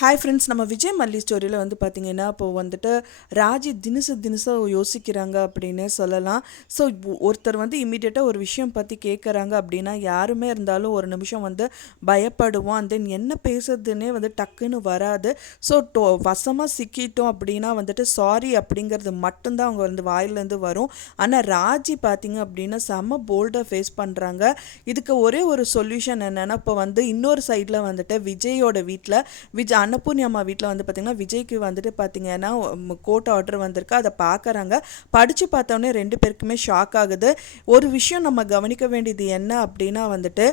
Hi friends, நம்ம விஜய் மல்லி ஸ்டோரியில் வந்து பார்த்திங்கன்னா இப்போது வந்துட்டு ராஜி தினசு யோசிக்கிறாங்க அப்படின்னே சொல்லலாம். ஸோ ஒருத்தர் வந்து இமீடியட்டாக ஒரு விஷயம் பற்றி கேட்குறாங்க அப்படின்னா யாருமே இருந்தாலும் ஒரு நிமிஷம் வந்து பயப்படுவோம். தென் என்ன பேசுறதுன்னே வந்து டக்குன்னு வராது. ஸோ வசமாக சிக்கிட்டோம் அப்படின்னா வந்துட்டு சாரி அப்படிங்கிறது மட்டும்தான் அவங்க வந்து வாயிலேருந்து வரும். ஆனால் ராஜி பார்த்திங்க அப்படின்னா செம்ம போல்டாக ஃபேஸ் பண்ணுறாங்க. இதுக்கு ஒரே ஒரு சொல்யூஷன் என்னென்னா, இப்போ வந்து இன்னொரு சைடில் வந்துட்டு விஜயோட வீட்டில் அன்னபூர்ணி அம்மா வீட்டில் வந்து பார்த்திங்கன்னா விஜய்க்கு வந்துட்டு பார்த்திங்கன்னா கோர்ட் ஆர்டர் வந்திருக்கு. அதை பார்க்குறாங்க. படித்து பார்த்தோன்னே ரெண்டு பேருக்குமே ஷாக் ஆகுது. ஒரு விஷயம் நம்ம கவனிக்க வேண்டியது என்ன அப்படின்னா வந்துட்டு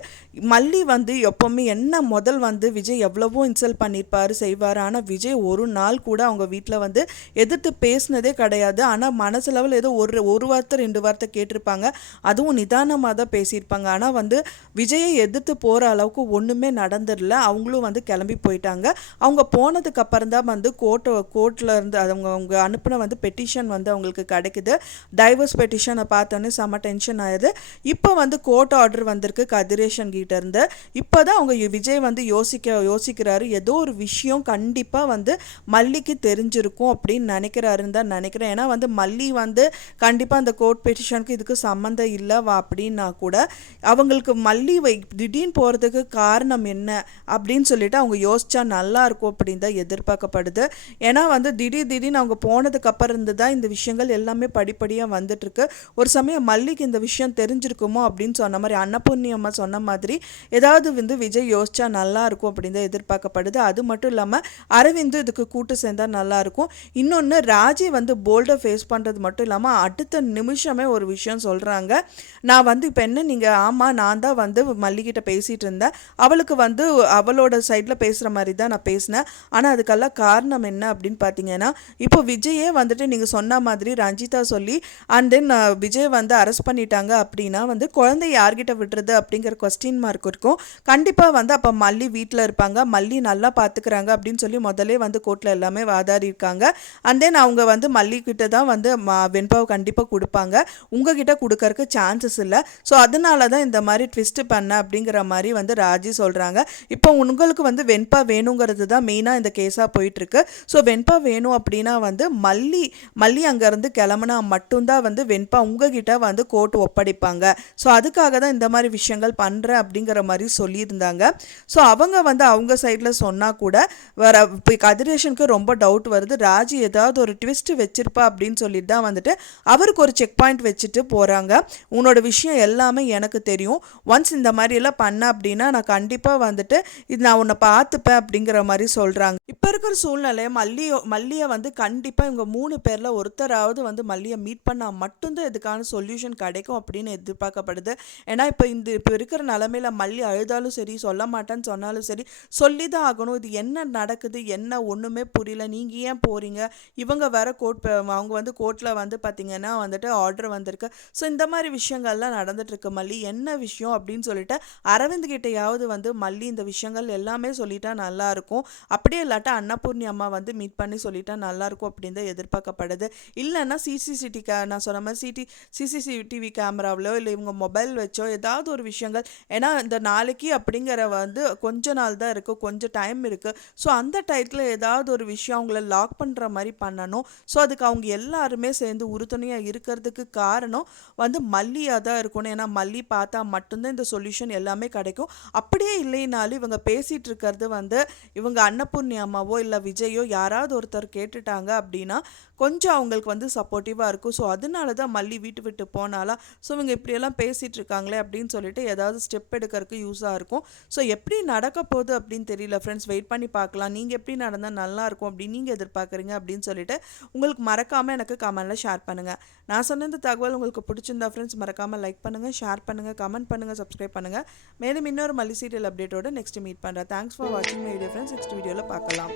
மல்லி வந்து எப்போவுமே என்ன முதல் வந்து விஜய் எவ்வளவோ இன்சல்ட் பண்ணியிருப்பார் செய்வார். ஆனால் விஜய் ஒரு நாள் கூட அவங்க வீட்டில் வந்து எதிர்த்து பேசினதே கிடையாது. ஆனால் மனசளவில் ஏதோ ஒரு வார்த்தை 2 வார்த்தை கேட்டிருப்பாங்க. அதுவும் நிதானமாக தான் பேசியிருப்பாங்க. ஆனால் வந்து விஜயை எதிர்த்து போகிற அளவுக்கு ஒன்றுமே நடந்துடல. அவங்களும் வந்து கிளம்பி போயிட்டாங்க. அவங்க போனதுக்கு அப்புறம் தான் வந்து கோர்ட்டில் இருந்து அவங்க அனுப்பின வந்து பெட்டிஷன் வந்து அவங்களுக்கு கிடைக்குது. டைவர்ஸ் பெட்டிஷனை பார்த்தோன்னே செம்ம டென்ஷன் ஆயிடுது. இப்போ வந்து கோர்ட் ஆர்டர் வந்திருக்கு கதிரேஷன் கிட்ட இருந்து. இப்போ தான் அவங்க விஜய் வந்து யோசிக்கிறாரு ஏதோ ஒரு விஷயம் கண்டிப்பாக வந்து மல்லிக்கு தெரிஞ்சிருக்கும் அப்படின்னு நினைக்கிறாருன்னு தான் நினைக்கிறேன். ஏன்னா வந்து மல்லி வந்து கண்டிப்பாக அந்த கோர்ட் பெட்டிஷனுக்கு இதுக்கு சம்மந்தம் இல்லைவா அப்படின்னா கூட அவங்களுக்கு மல்லி திடீர்னு போகிறதுக்கு காரணம் என்ன அப்படின்னு சொல்லிட்டு அவங்க யோசிச்சா நல்லா இருக்கும் அப்படின்னு தான் எதிர்பார்க்கப்படுது. ஏன்னா வந்து திடீர்னு அவங்க போனதுக்கு அப்புறம் இருந்து தான் இந்த விஷயங்கள் எல்லாமே படிப்படியாக வந்துட்டு இருக்கு. ஒரு சமயம் மல்லிக்கு இந்த விஷயம் தெரிஞ்சிருக்குமோ அப்படின்னு சொன்ன மாதிரி அன்னபூர்ணி அம்மா சொன்ன மாதிரி ஏதாவது வந்து விஜய் யோசிச்சா நல்லா இருக்கும் அப்படின்னு தான் எதிர்பார்க்கப்படுது. அது மட்டும் இல்லாமல் அரவிந்தும் இதுக்கு கூட்டு சேர்ந்தா நல்லா இருக்கும். இன்னொன்று ராஜி வந்து போல்டாக ஃபேஸ் பண்ணுறது மட்டும் இல்லாமல் அடுத்த நிமிஷமே ஒரு விஷயம் சொல்கிறாங்க. நான் வந்து இப்போ என்ன நீங்கள் ஆமாம் நான் தான் வந்து மல்லிகிட்ட பேசிகிட்டு இருந்தேன். அவளுக்கு வந்து அவளோட சைடில் பேசுகிற மாதிரி தான் நான் பேசினேன். ஆனால் அதுக்கெல்லாம் காரணம் என்ன அப்படின்னு பார்த்தீங்கன்னா இப்போ விஜயே வந்துட்டு நீங்கள் சொன்ன மாதிரி ரஞ்சிதா சொல்லி அண்ட் தென் விஜய் வந்து அரெஸ்ட் பண்ணிட்டாங்க அப்படின்னா வந்து குழந்தை யார்கிட்ட விட்டுறது அப்படிங்கிற கொஸ்டின் மார்க் இருக்கும். கண்டிப்பாக வந்து அப்போ மல்லி வீட்டில் இருப்பாங்க, மல்லி நல்லா பார்த்துக்கிறாங்க அப்படின்னு சொல்லி முதலே வந்து கோர்ட்டில் எல்லாமே வாதாடி இருக்காங்க. அண்ட் தென் அவங்க வந்து மல்லி கிட்ட தான் வந்து வெண்பாவை கண்டிப்பாக கொடுப்பாங்க, உங்ககிட்ட கொடுக்கறக்கு சான்சஸ் இல்லை. ஸோ அதனால தான் இந்த மாதிரி ட்விஸ்ட் பண்ண அப்படிங்கிற மாதிரி வந்து ராஜி சொல்கிறாங்க. இப்போ உங்களுக்கு வந்து வெண்பா வேணுங்கிறது தான் மெயினாக இந்த கேஸாக போயிட்டுருக்கு. ஸோ வெண்பா வேணும் அப்படின்னா வந்து மல்லி அங்கேருந்து கிளம்புனா மட்டும்தான் வந்து வெண்பா உங்ககிட்ட வந்து கோர்ட் ஒப்படைப்பாங்க. ஸோ அதுக்காக தான் இந்த மாதிரி விஷயங்கள் பண்ணுறேன் அப்படிங்கிற மாதிரி சொல்லியிருந்தாங்க. ஸோ அவங்க வந்து அவங்க சைடில் சொன்னால் கூட வர இப்போ கதிரேஷனுக்கு ரொம்ப டவுட் வருது. ராஜி ஏதாவது ஒரு ட்விஸ்ட் வச்சிருப்பா அப்படின்னு சொல்லிட்டு தான் வந்துட்டு அவருக்கு ஒரு செக் பாயிண்ட் வச்சுட்டு போகிறாங்க. உன்னோட விஷயம் எல்லாமே எனக்கு தெரியும், ஒன்ஸ் இந்த மாதிரி எல்லாம் பண்ண அப்படின்னா நான் கண்டிப்பாக வந்துட்டு இது நான் உன்னை பார்த்துப்பேன் அப்படிங்கிற மாதிரி சொல்கிறாங்க. இப்போ இருக்கிற சூழ்நிலை மல்லியை வந்து கண்டிப்பாக இவங்க 3 பேரில் ஒருத்தராவது வந்து மல்லியை மீட் பண்ணால் மட்டும்தான் இதுக்கான சொல்யூஷன் கிடைக்கும் அப்படின்னு எதிர்பார்க்கப்படுது. ஏன்னா இப்போ இருக்கிற நிலமையில மல்லி அழுதாலும் சரி, சொல்ல மாட்டேன்னு சொன்னாலும் சரி, சொல்லி தான் ஆகணும். இது என்ன நடக்குது என்ன ஒன்றுமே புரியல, நீங்கள் ஏன் போகிறீங்க, இவங்க வேற அவங்க வந்து கோர்ட்டில் வந்து பார்த்திங்கன்னா வந்துட்டு ஆர்டர் வந்திருக்கு. ஸோ இந்த மாதிரி விஷயங்கள்லாம் நடந்துட்டுருக்கு. மல்லி என்ன விஷயம் அப்படின்னு சொல்லிட்டு அரவிந்த் கிட்டையாவது வந்து மல்லி இந்த விஷயங்கள் எல்லாமே சொல்லிட்டா நல்லாயிருக்கும். அப்படியே இல்லாட்டா அன்னபூர்ணி அம்மா வந்து மீட் பண்ணி சொல்லிட்டா நல்லாயிருக்கும் அப்படின்னு தான் எதிர்பார்க்கப்படுது. இல்லைன்னா நான் சொன்ன மாதிரி சிசிடிவி கேமராவிலோ இல்லை இவங்க மொபைல் வச்சோ ஏதாவது ஒரு விஷயங்கள், ஏன்னா இந்த நாளைக்கு அப்படிங்கிற வந்து கொஞ்ச நாள் தான் இருக்குது, கொஞ்சம் டைம் இருக்குது. ஸோ அந்த டயத்தில் ஏதாவது ஒரு விஷயம் அவங்கள லாக் பண்ணுற மாதிரி பண்ணணும். ஸோ அதுக்கு அவங்க எல்லாருமே சேர்ந்து உறுதுணையாக இருக்கிறதுக்கு காரணம் வந்து மல்லியாக தான் இருக்கணும். ஏன்னா மல்லி பார்த்தா மட்டும்தான் இந்த சொல்யூஷன் எல்லாமே கிடைக்கும். அப்படியே இல்லைனாலும் இவங்க பேசிகிட்டு இருக்கிறது வந்து இவங்க அன்னபூர்ணி அம்மாவோ இல்லை விஜயோ யாராவது ஒருத்தர் கேட்டுட்டாங்க அப்படின்னா கொஞ்சம் அவங்களுக்கு வந்து சப்போர்ட்டிவாக இருக்கும். ஸோ அதனால தான் மல்லி விட்டு போனாலா, ஸோ இவங்க இப்படியெல்லாம் பேசிகிட்டு இருக்காங்களே அப்படின்னு சொல்லிட்டு ஏதாவது ஸ்டெப் எடுக்கிறதுக்கு யூஸாக இருக்கும். ஸோ எப்படி நடக்க போகுது அப்படின்னு தெரியல ஃப்ரெண்ட்ஸ், வெயிட் பண்ணி பார்க்கலாம். நீங்கள் எப்படி நடந்தால் நல்லாயிருக்கும் அப்படின்னு நீங்கள் எதிர்பார்க்குறீங்க அப்படின்னு சொல்லிட்டு உங்களுக்கு மறக்காமல் எனக்கு கமெண்ட்டில் ஷேர் பண்ணுங்கள். நான் சொன்ன இந்த தகவல் உங்களுக்கு பிடிச்சிருந்தா ஃப்ரெண்ட்ஸ் மறக்காமல் லைக் பண்ணுங்கள், ஷேர் பண்ணுங்கள், கமெண்ட் பண்ணுங்கள், சப்ஸ்கிரைப் பண்ணுங்கள். மேலும் இன்னொரு மல்லி சீரியல் அப்டேட்டோட நெக்ஸ்ட் மீட் பண்ணுறேன். தேங்க்ஸ் ஃபார் வாட்சிங் மை வீடியோ ஃப்ரெண்ட்ஸ். நெக்ஸ்ட் வீடியோவில் பார்க்கலாம்.